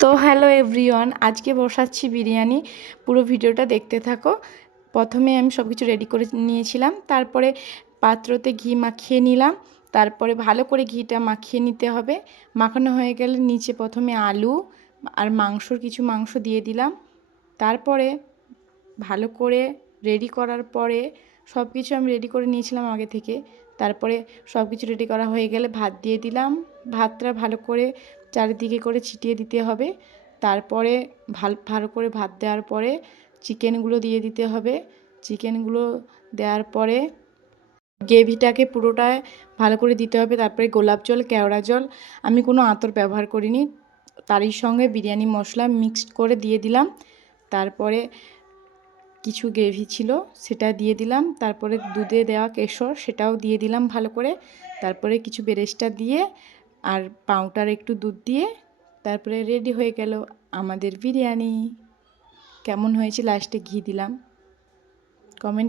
তো hello everyone, আজকে বসাচ্ছি বিরিয়ানি। পুরো ভিডিওটা দেখতে থাকো। প্রথমে আমি সব কিছু রেডি করে নিয়েছিলাম, তারপরে পাত্রতে ঘি মাখিয়ে নিলাম। তারপরে ভালো করে ঘিটা মাখিয়ে নিতে হবে। মাখানো হয়ে গেলে নিচে প্রথমে আলু আর কিছু মাংস দিয়ে দিলাম। তারপরে ভালো করে রেডি করার পরে সব কিছু আমি রেডি করে নিয়েছিলাম আগে থেকে। তারপরে সব কিছু রেডি করা হয়ে গেলে ভাত দিয়ে দিলাম। ভাতটা ভালো করে চারিদিকে করে ছিটিয়ে দিতে হবে। তারপরে ভালো করে ভাত দেওয়ার পরে চিকেনগুলো দিয়ে দিতে হবে। চিকেনগুলো দেওয়ার পরে গ্রেভিটাকে পুরোটায় ভালো করে দিতে হবে। তারপরে গোলাপ জল, কেওড়া জল, আমি কোনো আতর ব্যবহার করিনি, তারই সঙ্গে বিরিয়ানি মশলা মিক্সড করে দিয়ে দিলাম। তারপরে কিছু গ্রেভি ছিল সেটা দিয়ে দিলাম। তারপরে দুধে দেওয়া কেশর সেটাও দিয়ে দিলাম ভালো করে। তারপরে কিছু বেরেস্তা দিয়ে আর পাউডার একটু দুধ দিয়ে তারপরে রেডি হয়ে গেল আমাদের বিরিয়ানি। কেমন হয়েছে লাস্টে ঘি দিলাম, কমেন্ট